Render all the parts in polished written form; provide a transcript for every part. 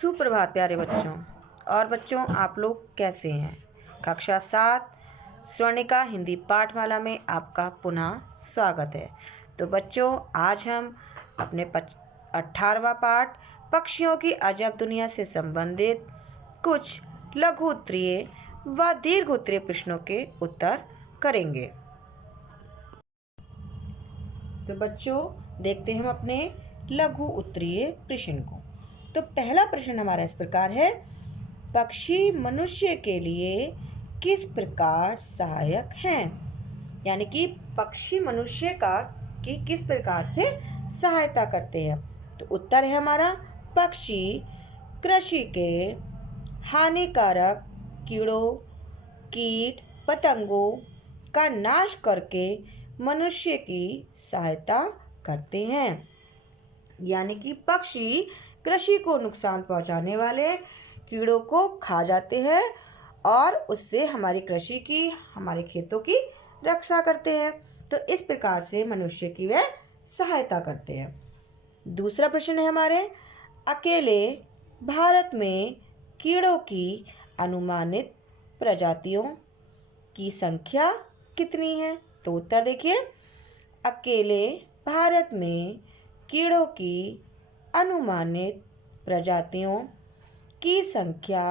सुप्रभात प्यारे बच्चों। और बच्चों, आप लोग कैसे हैं? कक्षा 7 स्वर्णिका हिंदी पाठमाला में आपका पुनः स्वागत है। तो बच्चों, आज हम अपने 18वां पाठ पक्षियों की अजब दुनिया से संबंधित कुछ लघु उत्तरीय व दीर्घ उत्तरीय प्रश्नों के उत्तर करेंगे। तो बच्चों, देखते हैं हम अपने लघु उत्तरीय प्रश्न को। तो पहला प्रश्न हमारा इस प्रकार है, पक्षी मनुष्य के लिए किस प्रकार सहायक हैं? यानी कि पक्षी मनुष्य की किस प्रकार से सहायता करते हैं। तो उत्तर है हमारा, पक्षी कृषि के हानिकारक कीड़ों, कीट पतंगों का नाश करके मनुष्य की सहायता करते हैं। यानी कि पक्षी कृषि को नुकसान पहुंचाने वाले कीड़ों को खा जाते हैं और उससे हमारी कृषि की, हमारे खेतों की रक्षा करते हैं। तो इस प्रकार से मनुष्य की वे सहायता करते हैं। दूसरा प्रश्न है हमारे, अकेले भारत में कीड़ों की अनुमानित प्रजातियों की संख्या कितनी है? तो उत्तर देखिए, अकेले भारत में कीड़ों की अनुमानित प्रजातियों की संख्या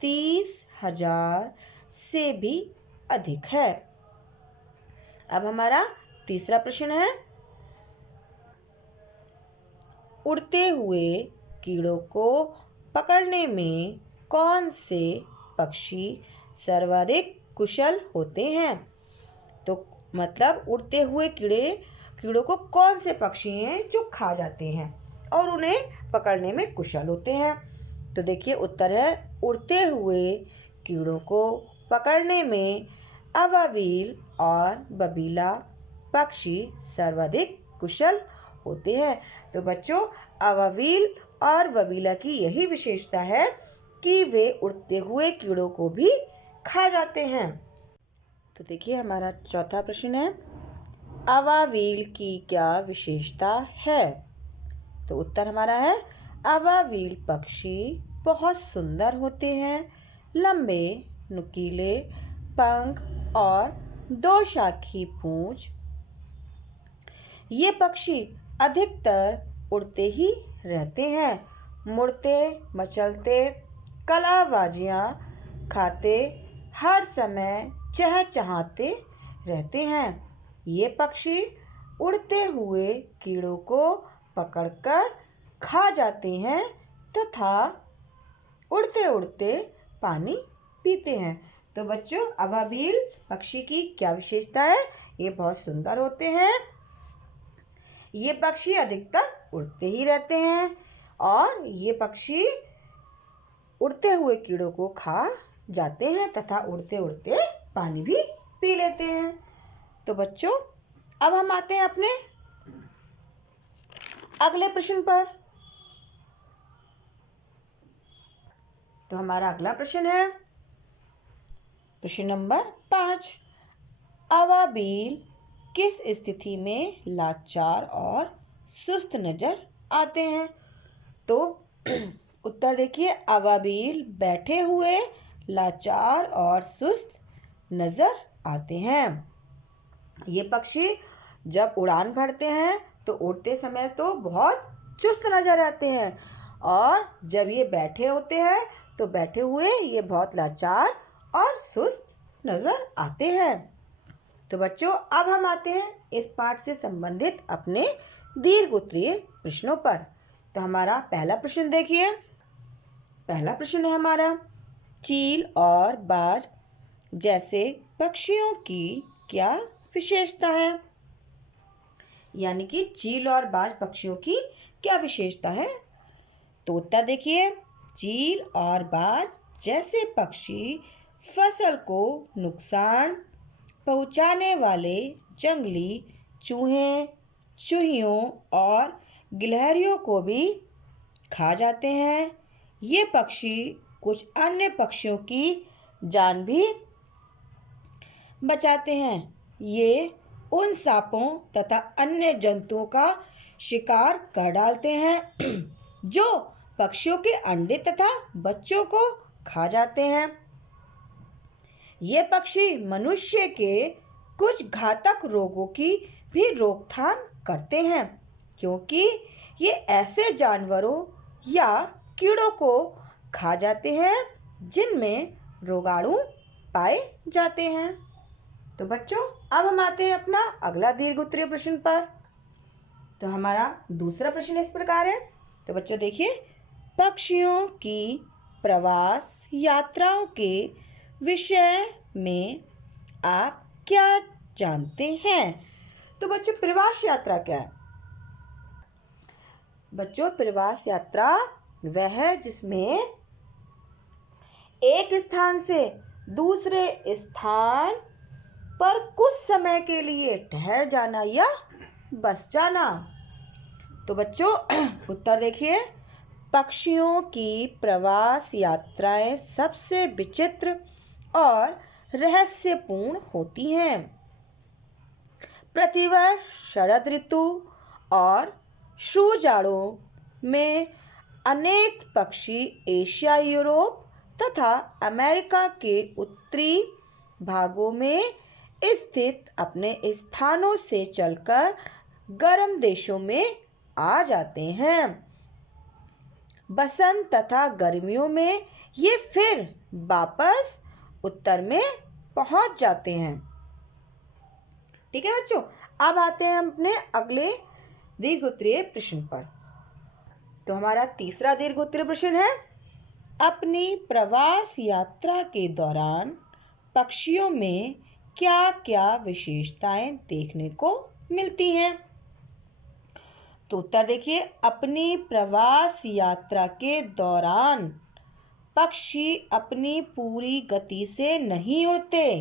30,000 से भी अधिक है। अब हमारा तीसरा प्रश्न है, उड़ते हुए कीड़ों को पकड़ने में कौन से पक्षी सर्वाधिक कुशल होते हैं? तो मतलब उड़ते हुए कीड़ों को कौन से पक्षी हैं जो खा जाते हैं और उन्हें पकड़ने में कुशल होते हैं? तो देखिए, उत्तर है, उड़ते हुए कीड़ों को पकड़ने में अवावील और बबीला पक्षी सर्वाधिक कुशल होते हैं। तो बच्चों, अवावील और बबीला की यही विशेषता है कि वे उड़ते हुए कीड़ों को भी खा जाते हैं। तो देखिए, हमारा चौथा प्रश्न है, अवावील की क्या विशेषता है? तो उत्तर हमारा है, अवावील पक्षी बहुत सुंदर होते हैं। लंबे नुकीले पंख और 2 शाखी पूंछ। ये पक्षी अधिकतर उड़ते ही रहते हैं, मुड़ते मचलते कलाबाजियाँ खाते हर समय चहचहाते रहते हैं। ये पक्षी उड़ते हुए कीड़ों को पकड़कर खा जाते हैं तथा उड़ते उड़ते पानी पीते हैं। तो बच्चों, अवावील पक्षी की क्या विशेषता है? ये बहुत सुंदर होते हैं। ये पक्षी अधिकतर उड़ते ही रहते हैं और ये पक्षी उड़ते हुए कीड़ों को खा जाते हैं तथा उड़ते उड़ते पानी भी पी लेते हैं। तो बच्चों, अब हम आते हैं अपने अगले प्रश्न पर। तो हमारा अगला प्रश्न है प्रश्न नंबर 5, अवावील किस स्थिति में लाचार और सुस्त नजर आते हैं? तो उत्तर देखिए, अवावील बैठे हुए लाचार और सुस्त नजर आते हैं। ये पक्षी जब उड़ान भरते हैं तो उड़ते समय तो बहुत चुस्त नजर आते हैं और जब ये बैठे होते हैं तो बैठे हुए ये बहुत लाचार और सुस्त नजर आते हैं। तो बच्चों, अब हम आते हैं इस पाठ से संबंधित अपने दीर्घ उत्तरीय प्रश्नों पर। तो हमारा पहला प्रश्न देखिए। पहला प्रश्न है हमारा, चील और बाज जैसे पक्षियों की क्या विशेषता है? यानी कि चील और बाज पक्षियों की क्या विशेषता है? तो उत्तर देखिए, चील और बाज जैसे पक्षी फसल को नुकसान पहुंचाने वाले जंगली चूहे, चूहियों और गिलहरियों को भी खा जाते हैं। ये पक्षी कुछ अन्य पक्षियों की जान भी बचाते हैं। ये उन सांपों तथा अन्य जंतुओं का शिकार कर डालते हैं जो पक्षियों के अंडे तथा बच्चों को खा जाते हैं। ये पक्षी मनुष्य के कुछ घातक रोगों की भी रोकथाम करते हैं, क्योंकि ये ऐसे जानवरों या कीड़ों को खा जाते हैं जिनमें रोगाणु पाए जाते हैं। तो बच्चों, अब हम आते हैं अपना अगला दीर्घ उत्तरीय प्रश्न पर। तो हमारा दूसरा प्रश्न इस प्रकार है। तो बच्चों देखिए, पक्षियों की प्रवास यात्राओं के विषय में आप क्या जानते हैं? तो बच्चों, प्रवास यात्रा क्या है? बच्चों, प्रवास यात्रा वह है जिसमें एक स्थान से दूसरे स्थान पर कुछ समय के लिए ठहर जाना या बस जाना। तो बच्चों, उत्तर देखिए, पक्षियों की प्रवास यात्राएं सबसे विचित्र और रहस्यपूर्ण होती हैं। प्रतिवर्ष शरद ऋतु और श्रुजाड़ों में अनेक पक्षी एशिया, यूरोप तथा अमेरिका के उत्तरी भागों में स्थित अपने स्थानों से चलकर गर्म देशों में आ जाते हैं। बसंत तथा गर्मियों में ये फिर वापस उत्तर में पहुंच जाते हैं। ठीक है बच्चों, अब आते हैं हम अपने अगले दीर्घ उत्तरीय प्रश्न पर। तो हमारा तीसरा दीर्घ उत्तरीय प्रश्न है, अपनी प्रवास यात्रा के दौरान पक्षियों में क्या क्या विशेषताएं देखने को मिलती हैं? तो उत्तर देखिए, अपनी प्रवास यात्रा के दौरान पक्षी अपनी पूरी गति से नहीं उड़ते।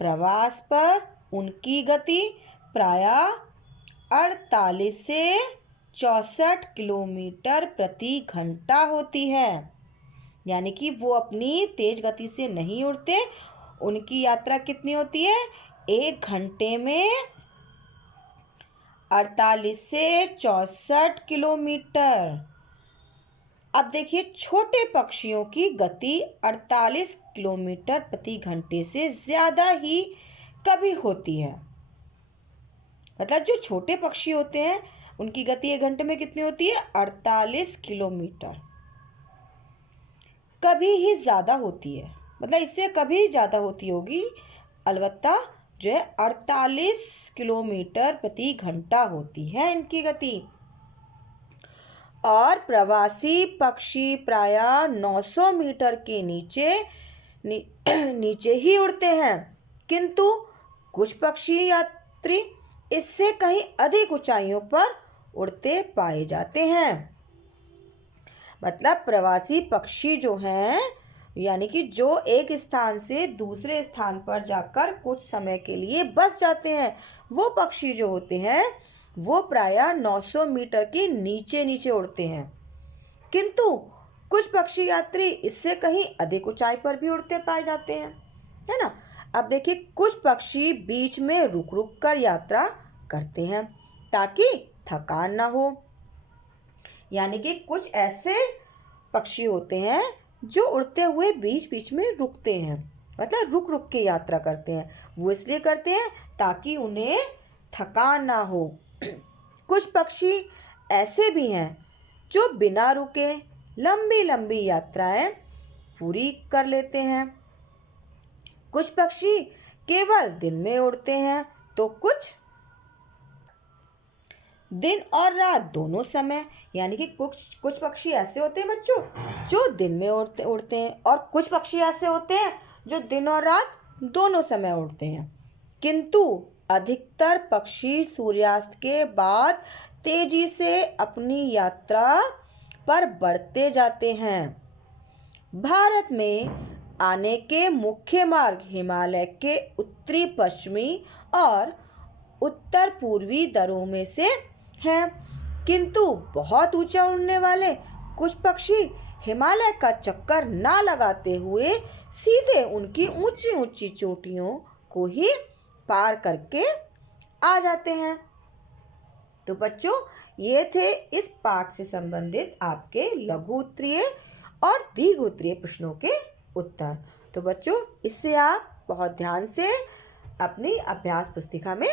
प्रवास पर उनकी गति प्रायः 48 से 64 किलोमीटर प्रति घंटा होती है। यानी कि वो अपनी तेज गति से नहीं उड़ते। उनकी यात्रा कितनी होती है? 1 घंटे में 48 से 64 किलोमीटर। अब देखिए, छोटे पक्षियों की गति 48 किलोमीटर प्रति घंटे से ज़्यादा ही कभी होती है। मतलब जो छोटे पक्षी होते हैं उनकी गति 1 घंटे में कितनी होती है? 48 किलोमीटर। कभी ही ज़्यादा होती है, मतलब इससे कभी ज़्यादा होती होगी, अलबत्ता जो है 48 किलोमीटर प्रति घंटा होती है इनकी गति। और प्रवासी पक्षी प्रायः 900 मीटर के नीचे ही उड़ते हैं, किंतु कुछ पक्षी यात्री इससे कहीं अधिक ऊंचाइयों पर उड़ते पाए जाते हैं। मतलब प्रवासी पक्षी जो हैं, यानी कि जो एक स्थान से दूसरे स्थान पर जाकर कुछ समय के लिए बस जाते हैं, वो पक्षी जो होते हैं वो प्रायः 900 मीटर के नीचे उड़ते हैं, किंतु कुछ पक्षी यात्री इससे कहीं अधिक ऊंचाई पर भी उड़ते पाए जाते हैं, है ना। अब देखिए, कुछ पक्षी बीच में रुक रुक कर यात्रा करते हैं ताकि थकान ना हो। यानी कि कुछ ऐसे पक्षी होते हैं जो उड़ते हुए बीच बीच में रुकते हैं, मतलब रुक रुक के यात्रा करते हैं। वो इसलिए करते हैं ताकि उन्हें थकान ना हो। कुछ पक्षी ऐसे भी हैं जो बिना रुके लंबी लंबी यात्राएं पूरी कर लेते हैं। कुछ पक्षी केवल दिन में उड़ते हैं, तो कुछ दिन और रात दोनों समय। यानी कि कुछ पक्षी ऐसे होते हैं बच्चों जो दिन में उड़ते हैं, और कुछ पक्षी ऐसे होते हैं जो दिन और रात दोनों समय उड़ते हैं। किंतु अधिकतर पक्षी सूर्यास्त के बाद तेजी से अपनी यात्रा पर बढ़ते जाते हैं। भारत में आने के मुख्य मार्ग हिमालय के उत्तरी पश्चिमी और उत्तर पूर्वी दरों में से हैं, किंतु बहुत ऊंचा उड़ने वाले कुछ पक्षी हिमालय का चक्कर ना लगाते हुए सीधे उनकी ऊंची ऊंची चोटियों को ही पार करके आ जाते हैं। तो बच्चों, ये थे इस पाठ से संबंधित आपके लघु उत्तरीय और दीर्घ उत्तरीय प्रश्नों के उत्तर। तो बच्चों, इससे आप बहुत ध्यान से अपनी अभ्यास पुस्तिका में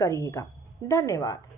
करिएगा। धन्यवाद।